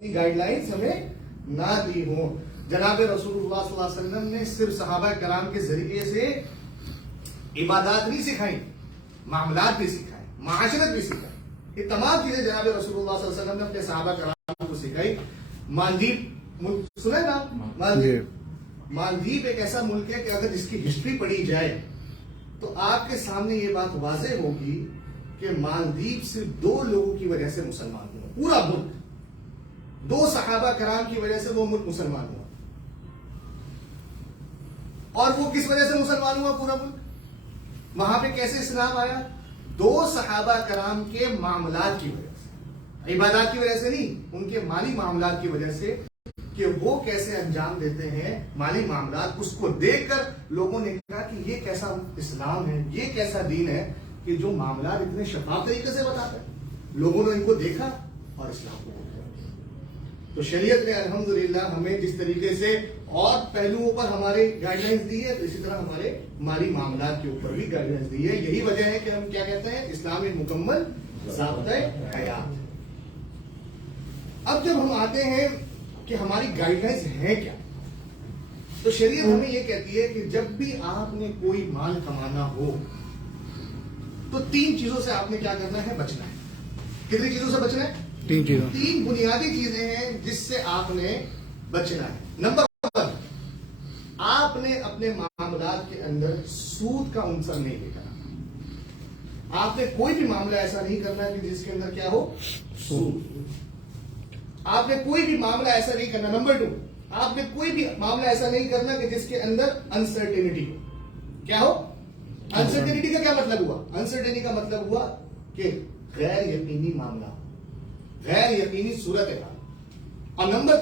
Guidelines हमें ना दी हो। जनाब रसूलुल्लाह सल्लल्लाहु अलैहि वसल्लम ने सिर्फ सहाबा कराम के जरिए से इबादत नहीं सिखाई, मामलात भी सिखाए, माशरत भी सिखाई। ये तमाम चीजें जनाब रसूलुल्लाह सल्लल्लाहु अलैहि वसल्लम ने अपने सहाबा कराम को सिखाई। मालदीव मुल्क सुना ना? मालदीव एक ऐसा मुल्क है कि अगर जिसकी हिस्ट्री पढ़ी जाए तो आपके सामने ये बात वाज़ेह होगी कि मालदीव सिर्फ दो लोगों की वजह से मुसलमान हुआ। पूरा मुल्क, दो सहाबा कराम की वजह से वो मुल्क मुसलमान हुआ। और वो किस वजह से मुसलमान हुआ पूरा मुल्क? वहां पे कैसे इस्लाम आया? दो सहाबा कराम के मामलात की वजह से, इबादत की वजह से नहीं, उनके माली मामलात की वजह से कि वो कैसे अंजाम देते हैं माली मामलात। उसको देखकर लोगों ने कहा कि ये कैसा इस्लाम है, ये कैसा दीन है कि जो मामलात इतने शफाफ तरीके से बताता है। लोगों ने इनको देखा और इस्लाम को देखा। तो शरीयत ने अल्हम्दुलिल्लाह हमें जिस तरीके से और पहलुओं पर हमारे गाइडलाइंस दी है, तो इसी तरह हमारे माली मामलात के ऊपर भी गाइडलाइंस दी है। यही वजह है कि हम क्या कहते हैं, इस्लाम एक मुकम्मल ज़ाब्ता हयात। अब जब हम आते हैं कि हमारी गाइडलाइंस है क्या, तो शरीयत हमें यह कहती है कि जब भी आपने कोई माल कमाना हो तो तीन चीजों से आपने क्या करना है, बचना है। कितनी चीजों से बचना है? तीन बुनियादी चीजें हैं जिससे आपने बचना है। नंबर वन, आपने अपने मामलात के अंदर सूद का अंसर नहीं लेकर। आपने कोई भी मामला ऐसा नहीं करना कि जिसके अंदर क्या हो, सूद। आपने कोई भी मामला ऐसा नहीं करना। नंबर टू, आपने कोई भी मामला ऐसा नहीं करना कि जिसके अंदर अनसर्टेनिटी हो। क्या हो? अनसर्टेनिटी का क्या मतलब हुआ? अनसर्टेनिटी का मतलब हुआ कि गैर यकीनी मामला, गैर यकीनी सूरत है। और नंबर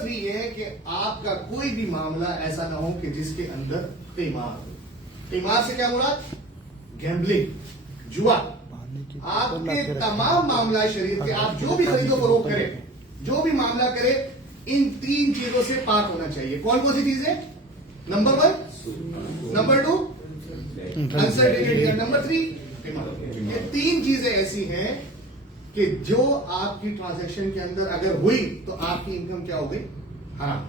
थ्री ये है कि आपका कोई भी मामला ऐसा ना हो कि जिसके अंदर कीमार हो। कीमार से क्या मुराद? गैम्बलिंग, जुआ। आपके तमाम मामला शरीफ के, आप जो भी खरीदो फरोख्त करें, जो भी मामला करें, इन तीन चीजों से पाक होना चाहिए। कौन कौन सी चीजें? Number one, number two uncertainty, number three कीमार। ये तीन चीजें ऐसी हैं कि जो आपकी ट्रांजैक्शन के अंदर अगर हुई तो आपकी इनकम क्या हो गई? हराम।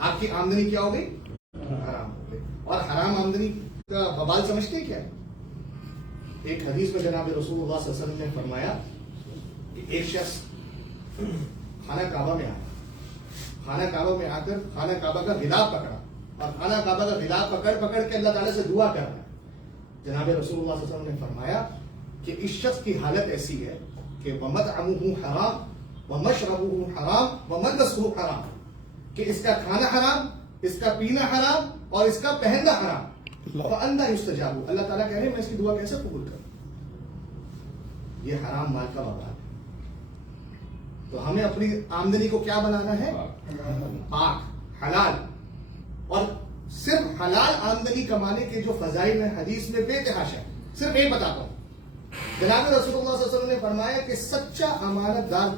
आपकी आमदनी क्या हो गई? हराम हो गई। और हराम आमदनी का बवाल समझते हैं क्या? एक हदीस में जनाब रसूलुल्लाह सल्लल्लाहु अलैहि वसल्लम ने फरमाया कि एक शख्स खाना काबा में आया, खाना काबा में आकर खाना काबा का गिलाफ पकड़ा और खाना काबा का गिलाफ पकड़ के अल्लाह ताला से दुआ कर रहा है। जनाब रसूलुल्लाह सल्लल्लाहु अलैहि वसल्लम ने फरमाया कि इस शख्स की हालत ऐसी है कि वमतअमुहु हराम वमशरबुहु हराम वमलबसुहु हराम, कि इसका खाना हराम, इसका पीना हराम और इसका पहनना हराम। फअन्ना युस्तजाबु, अल्लाह ताला कह रहे हैं मैं इसकी दुआ कैसे कबूल करूं? ये हराम माल का बवाल है। तो हमें अपनी आमदनी को क्या बनाना है? पाक, हलाल। और सिर्फ हलाल आमदनी कमाने के जो फजाइल है हदीस में बेतहाशा है। सिर्फ एक बताता हूं, जनाब रसूलुल्लाह सल्लल्लाहु अलैहि वसल्लम ने फरमाया कि सच्चा अमानतदार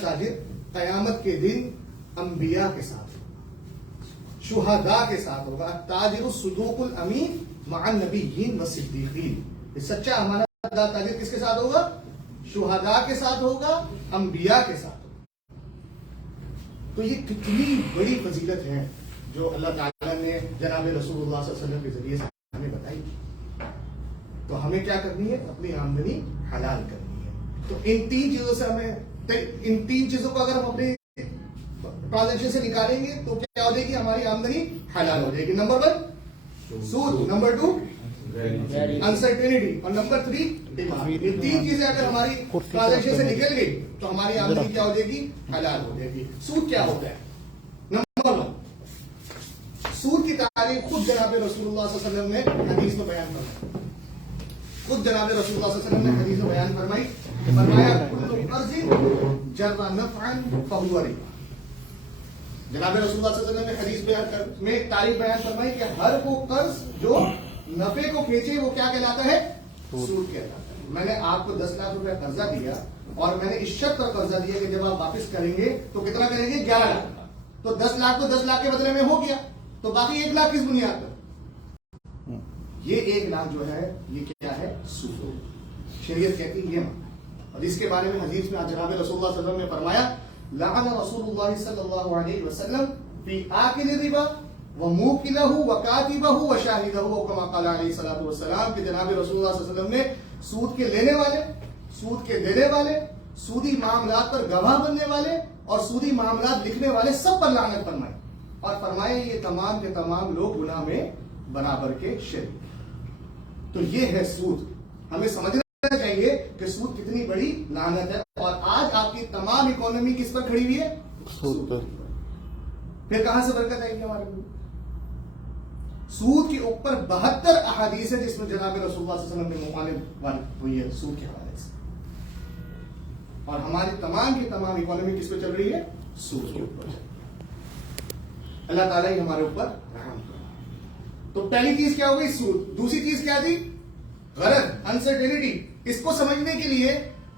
ताजिर कयामत के दिन अंबिया के साथ, शुहदा के साथ होगा। ताजिर सुदूकुल अमीन मअन नबिय्यीन व सिद्दीकीन। सच्चा अमानतदार ताजिर किसके साथ होगा? शुहदा के साथ होगा, अंबिया के साथ होगा। तो ये कितनी बड़ी फजीलत है जो अल्लाह ताला ने जनाब रसूलुल्लाह सल्लल्लाहु अलैहि वसल्लम के जरिए से हमें बताई। तो हमें क्या करनी है? अपनी आमदनी हलाल करनी है। तो इन तीन चीजों से इन तीन चीजों को अगर हम अपने ट्रांजेक्शन से निकालेंगे तो क्या हो जाएगी? हमारी आमदनी हलाल हो जाएगी। नंबर वन सूद, नंबर टू अनसर्टेनिटी और नंबर थ्री कीमार। ये तीन चीजें अगर हमारी ट्रांजेक्शन से निकल गई तो हमारी आमदनी क्या हो जाएगी? हलाल हो जाएगी। सूद क्या होता है? नंबर वन, सूद की तारीफ खुद जनाब रसूलुल्लाह सल्लल्लाहु अलैहि वसल्लम ने हदीस में बयान फरमाई। खुद जनाब रसूलुल्लाह सल्लल्लाहु अलैहि वसल्लम ने हदीस में बयान फरमाया कुल्लु कर्ज़िन जर्रा नफ़अन फहुवा रिबा। जनाब रसूलुल्लाह सल्लल्लाहु अलैहि वसल्लम ने हदीस में तारीफ बयान फरमाई कि हर वो कर्ज जो नफे को खींचे वो क्या कहलाता है? सूद कहलाता है। मैंने आपको 10 लाख रुपया कर्जा दिया और मैंने इस शर्त पर कर्जा दिया कि जब आप वापस करेंगे तो कितना करेंगे? 11 लाख का। तो 10 लाख तो 10 लाख के बदले में हो गया, तो बाकी 1 लाख किस बुनियाद पर? ये 1 लाख जो है ये क्या है? सूद। शरीयत कहती है और इसके बारे में हदीस में जनाब रसूलुल्लाह सल्लल्लाहु अलैहि वसल्लम ने फरमाया, लाअन रसूलुल्लाह सल्लल्लाहु अलैहि वसल्लम फी आकिल रिबा व मुकिलहु व कातिबहु व शाहिदहु कमा क़ाल अलैहि सलातु वस्सलाम, कि जनाब रसूलुल्लाह सल्लल्लाहु अलैहि वसल्लम ने सूद के लेने वाले, सूद के देने वाले, सूदी मामलात पर गवाह बनने वाले और सूदी मामलात लिखने वाले सब पर लानत फरमाई, और फरमाए ये तमाम के तमाम लोग गुनाह में बराबर के शरीक। तो ये है सूद। हमें समझना चाहिए कि सूद कितनी बड़ी लानत है, और आज आपकी तमाम इकोनॉमी किस पर खड़ी हुई है? सूद पर। फिर कहां से बरकत आएगी हमारे लिए? सूद के ऊपर 72 अहादीस है जिसमें जनाब रसूलुल्लाह सल्लल्लाहु अलैहि वसल्लम ने मुखालिफ हुई है सूद के हवाले से, और हमारी तमाम की तमाम इकोनॉमी किस पे चल रही है? सूद के ऊपर। अल्लाह ताला ही हमारे ऊपर रहम करे। तो पहली चीज क्या हो गई? सूद। दूसरी चीज क्या थी? गरज, अनसर्टेनिटी। इसको समझने के लिए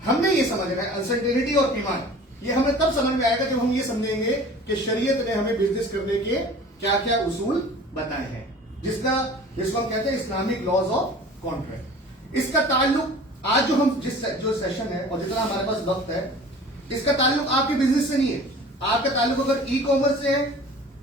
हमने ये समझना है अनसर्टेनिटी और ईमान, ये हमें तब समझ में आएगा जब हम ये समझेंगे कि शरीयत ने हमें बिजनेस करने के क्या क्या उसूल बताए हैं, जिसको हम कहते हैं इस्लामिक लॉज ऑफ कॉन्ट्रैक्ट। इसका ताल्लुक आज जो सेशन है और जितना हमारे पास वक्त है, इसका ताल्लुक आपके बिजनेस से नहीं है। आपका ताल्लुक अगर ई कॉमर्स से है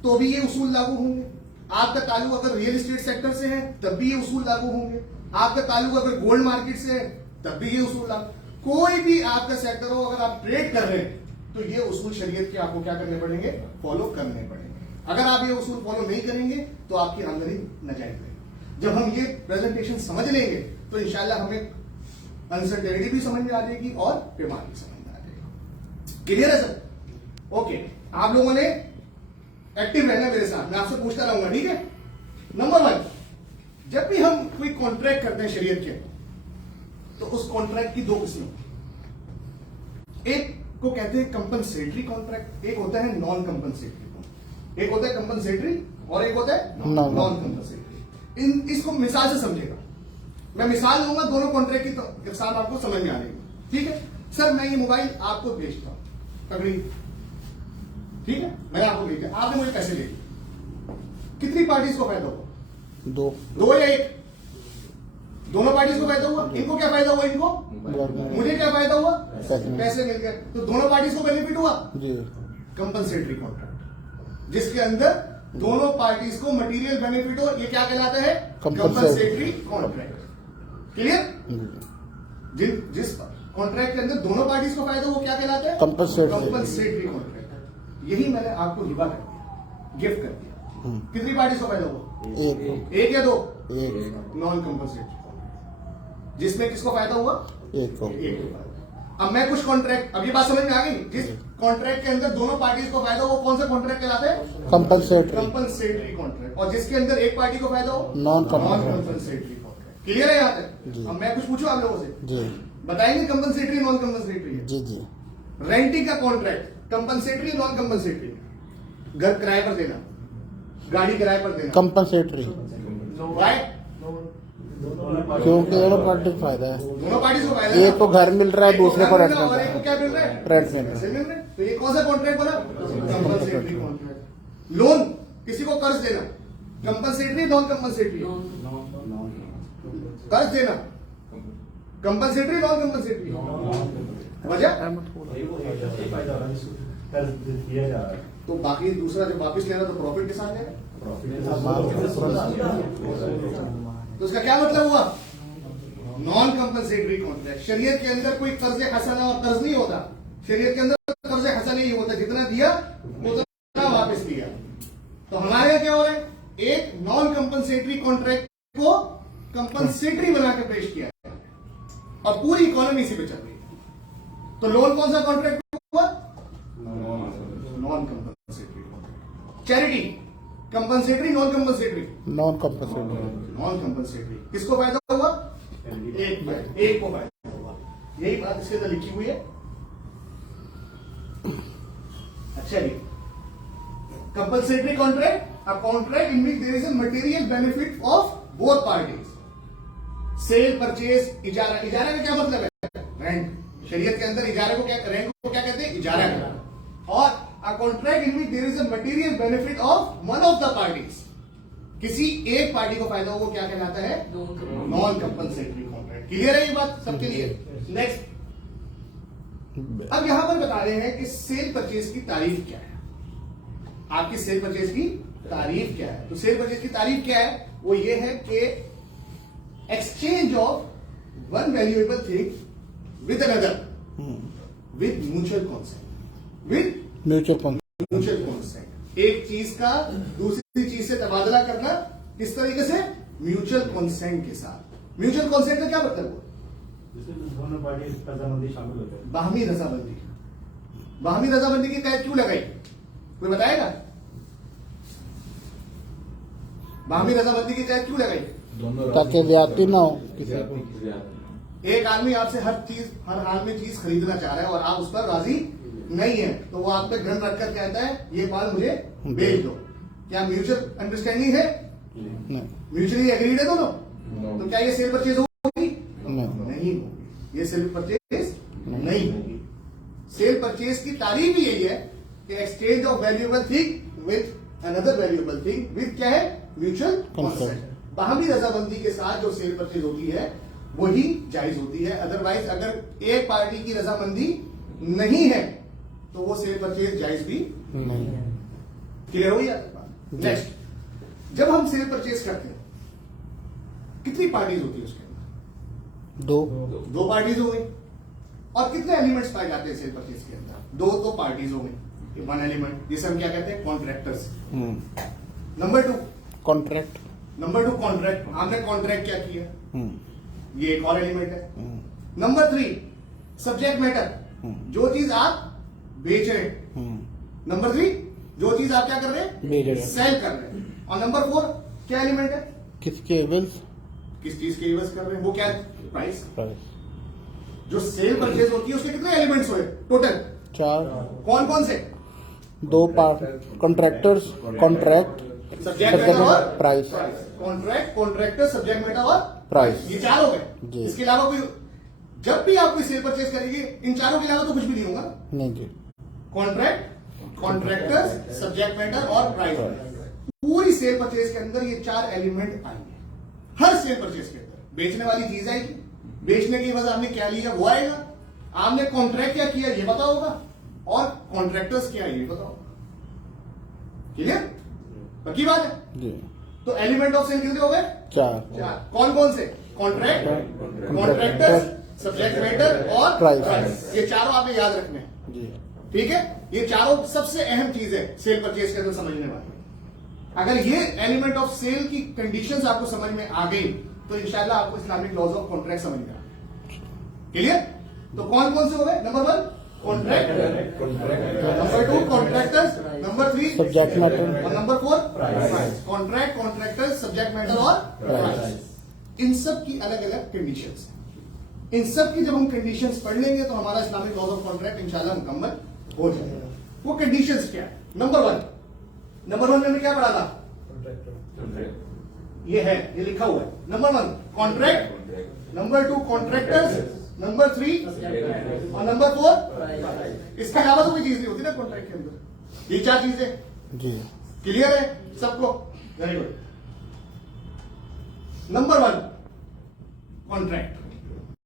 तो भी ये उसूल लागू होंगे। आपका ताल्लुक अगर रियल एस्टेट सेक्टर से है तब भी ये उसूल लागू होंगे। आपका ताल्लुक अगर गोल्ड मार्केट से है तब भी ये उसूल लागू। कोई भी आपका सेक्टर हो, अगर आप ट्रेड कर रहे हैं तो ये उसूल शरीयत के आपको क्या करने पड़ेंगे? फॉलो करने पड़ेंगे। अगर आप ये उसूल फॉलो नहीं करेंगे तो आपकी आमदनी नाजायज रहेगी। जब हम ये प्रेजेंटेशन समझ लेंगे तो इंशाल्लाह हमें अनसर्टेनिटी भी समझ में आ जाएगी और पैमाना भी समझ में आ जाएगा। क्लियर है सर? ओके, आप लोगों ने एक्टिव रहना मेरे साथ, मैं आपसे पूछता रहूंगा, ठीक है? नंबर 1, जब भी हम कोई कॉन्ट्रैक्ट करते हैं शरीयत के, तो उस कॉन्ट्रैक्ट की दो किस्में, एक को कहते हैं कंपनसेटरी कॉन्ट्रैक्ट, एक होता है नॉन कंपनसेटरी। एक होता है कंपनसेटरी और एक होता है नॉन कंपनसेटरी। इसको मिसाल से समझेगा। मैं मिसाल लूंगा, दोनों कॉन्ट्रैक्ट की इकसाम आपको समझ में आ जाएगी, ठीक है? सर मैं ये मोबाइल आपको बेचता हूं, अग्री, ठीक है? मैं आपको बेचा, आपने मुझे पैसे दे दिए। कितनी पार्टीज को फायदा हुआ? दो या एक? दोनों पार्टीज को फायदा हुआ। इनको क्या फायदा हुआ? इनको, मुझे क्या फायदा हुआ? पैसे मिल गए। तो दोनों पार्टीज को बेनिफिट हुआ। कंपनसेटरी कॉन्ट्रैक्ट, जिसके अंदर दोनों पार्टीज को मटेरियल बेनिफिट हो, ये क्या कहलाता है? Compensatory contract. क्लियर? जिस कॉन्ट्रैक्ट के अंदर दोनों पार्टीज को फायदा हो, वो क्या कहलाता है? Compensatory contract. यही मैंने आपको हिबा कर दिया, गिफ्ट कर दिया। कितनी पार्टीज को फायदा हुआ? एक या दो? नॉन कंपनसेटरी, जिसमें किसको फायदा हुआ? एक को फायदा। अब मैं कुछ कॉन्ट्रैक्ट, अब ये बात समझ में आ गई? जिस कॉन्ट्रैक्ट के अंदर दोनों पार्टीज को फायदा हो, वो कौन सा कॉन्ट्रैक्ट कहलाता है? Compensatory contract. और जिसके अंदर एक पार्टी को फायदा हो, नॉन कंपनसेटरी कॉन्ट्रैक्ट। क्लियर है यहाँ तक? अब मैं कुछ पूछूं आप लोगों से, बताएंगे कंपनसेटरी नॉन कंपनसेटरी है? जी। रेंटिंग का कॉन्ट्रैक्ट कंपनसेटरी नॉन कंपनसेटरी? घर किराए पर देना, गाड़ी किराए पर देना, कंपनसेटरी। राइट? क्योंकि दोनों पार्टी को फायदा है। दोनों पार्टी को फायदा है। एक को घर मिल रहा है, दूसरे को रेंट मिल रहा है। एक को क्या मिल रहा है? रेंट मिल रहा है। तो ये कौन सा कॉन्ट्रैक्ट बना? Compensatory contract. लोन, किसी को कर्ज देना, कंपनसेटरी नॉन कंपनसेटरी? कर्ज देना कंपनसेटरी नॉन कंपनसेटरी? वजह तो बाकी दूसरा जब वापिस लेना तो प्रॉफिट के साथ लेना, तो उसका क्या मतलब हुआ? Non compensatory contract. शरीयत के अंदर कोई कर्ज हसना और कर्ज नहीं होता। शरीयत के अंदर कर्ज हसन नहीं होता, जितना दिया उतना वापस दिया। तो हमारे यहाँ क्या हो रहा है? एक नॉन कंपनसेटरी कॉन्ट्रैक्ट को कंपनसेटरी बना के पेश किया और पूरी इकोनॉमी इसी पे चल रही है। तो लोन कौन सा कॉन्ट्रैक्ट हुआ? Non compensatory contract. Charity compensatory non compensatory? Non compensatory. किसको फायदा हुआ? एक को फायदा हुआ। यही बात इसके अंदर लिखी हुई है। अच्छा जी, compensatory contract, a contract in which there is a material benefit of both parties. Sale, purchase, इजारा। इजारा का क्या मतलब है? रेंट। शरीयत के अंदर इजारे को क्या, रेंट को क्या कहते हैं? इजारा। और a contract in which there is a material benefit of one of the parties. किसी एक पार्टी को फायदा हो, वो क्या कहलाता है? Non compensatory contract. क्लियर है ये बात सबके लिए? नेक्स्ट, अब यहां पर बता रहे हैं कि सेल परचेज की तारीफ क्या है। आपकी सेल परचेज की तारीफ क्या है? तो सेल परचेज की तारीफ क्या है? वो ये है कि exchange of one valuable thing with another with mutual consent. With mutual consent. एक चीज का दूसरी चीज से तबादला करना किस तरीके से? म्यूचुअल कॉन्सेंट के साथ। म्यूचुअल कॉन्सेंट का क्या मतलब हुआ? जिसमें दोनों पार्टी रजामंदी शामिल होते हैं। बाहमी रजामंदी। बाहमी रजामंदी की कैद क्यों लगाई? कोई बताएगा? बाहमी रजामंदी की कैद क्यों लगाई? ताकि ज्यादती ना हो किसी एक आदमी आपसे हर हाल में चीज खरीदना चाह रहा है और आप उस पर राजी नहीं है, तो वो आप पे गन रखकर कहता है ये माल मुझे बेच दो। क्या म्यूचुअल अंडरस्टैंडिंग है? नहीं म्यूचुअली एग्रीड है दोनों? तो क्या ये सेल परचेज होगी? नहीं नहीं होगी। ये सेल परचेज नहीं होगी। सेल परचेज की तारीफ ही यही है कि exchange of valuable thing with another valuable thing with क्या है? Mutual consent. बाहमी रजामंदी के साथ जो सेल परचेज होती है वही जायज होती है। अदरवाइज अगर एक पार्टी की रजामंदी नहीं है तो वो सेल परचेज जायज भी नहीं क्लियर हो गया? नेक्स्ट, जब हम सेल परचेज करते हैं कितनी पार्टीज होती है उसके अंदर? दो पार्टीज हो गई। और कितने एलिमेंट्स पाए जाते हैं सेल परचेज के अंदर? दो पार्टीज हो गई। वन एलिमेंट जिसे हम क्या कहते हैं? Contractors. Number two contract contract. आपने कॉन्ट्रैक्ट क्या किया? ये एक और एलिमेंट है। नंबर थ्री सब्जेक्ट मैटर, जो चीज आप बेच रहे हैं। नंबर थ्री जो चीज आप क्या कर रहे हैं? बेच रहे हैं। सेल कर रहे हैं। और नंबर फोर क्या एलिमेंट है? किसके एवल्स किस चीज के यूज कर रहे हैं? वो क्या है? प्राइस। प्राइस जो सेल परचेज होती है उसके कितने एलिमेंट्स हुए टोटल? 4 कौन कौन से? 2 part contractors contract subject matter और price contract, contractor, subject matter और प्राइस। ये चार हो गए। जी। इसके अलावा कोई, जब भी आप कोई सेल परचेज करेंगे इन चारों के अलावा तो कुछ भी नहीं होगा। नहीं जी कॉन्ट्रैक्ट, कॉन्ट्रैक्टर्स, सब्जेक्ट मैटर और प्राइस। पूरी सेल परचेज के अंदर ये 4 एलिमेंट आएंगे। हर सेल परचेज के अंदर बेचने वाली चीज आएगी, बेचने की वजह आपने क्या लिया वो आएगा, आपने कॉन्ट्रैक्ट क्या किया ये पता होगा, और कॉन्ट्रैक्टर्स क्या है ये पता होगा। क्लियर? पक्की बात है? जी तो एलिमेंट ऑफ सेल कितने हो गए? 4 कौन कौन से? कॉन्ट्रैक्ट, कॉन्ट्रैक्टर्स, सब्जेक्ट मैटर और प्राइस। ये चारों आपने याद रखने हैं। जी ठीक है? ये चारों सबसे अहम चीज है सेल परचेज के अंदर समझने वाली। अगर ये एलिमेंट ऑफ सेल की कंडीशंस आपको समझ में आ गई तो इंशाल्लाह आपको इस्लामिक लॉज ऑफ कॉन्ट्रैक्ट समझ में आ। क्लियर? तो कौन कौन से हो गए? Number 1 contract, number 2 contractors, number 3 subject matter और number 4 price. Contract, contractors, subject matter और प्राइस। इन सब की अलग अलग कंडीशंस हैं। इन सब की जब हम कंडीशंस पढ़ लेंगे तो हमारा इस्लामिक लॉज ऑफ कॉन्ट्रैक्ट इंशाल्लाह मुकम्मल हो जाएगा। वो कंडीशंस क्या है? नंबर 1 में हमने क्या पढ़ा था? ये है, ये लिखा हुआ है। Number 1 contract, number 2 contractors, number 3 और नंबर 4। इसके अलावा तो कोई चीज नहीं होती ना कॉन्ट्रैक्ट के अंदर। ये 4 चीजें जी क्लियर है सबको? Very good. Number 1 contract.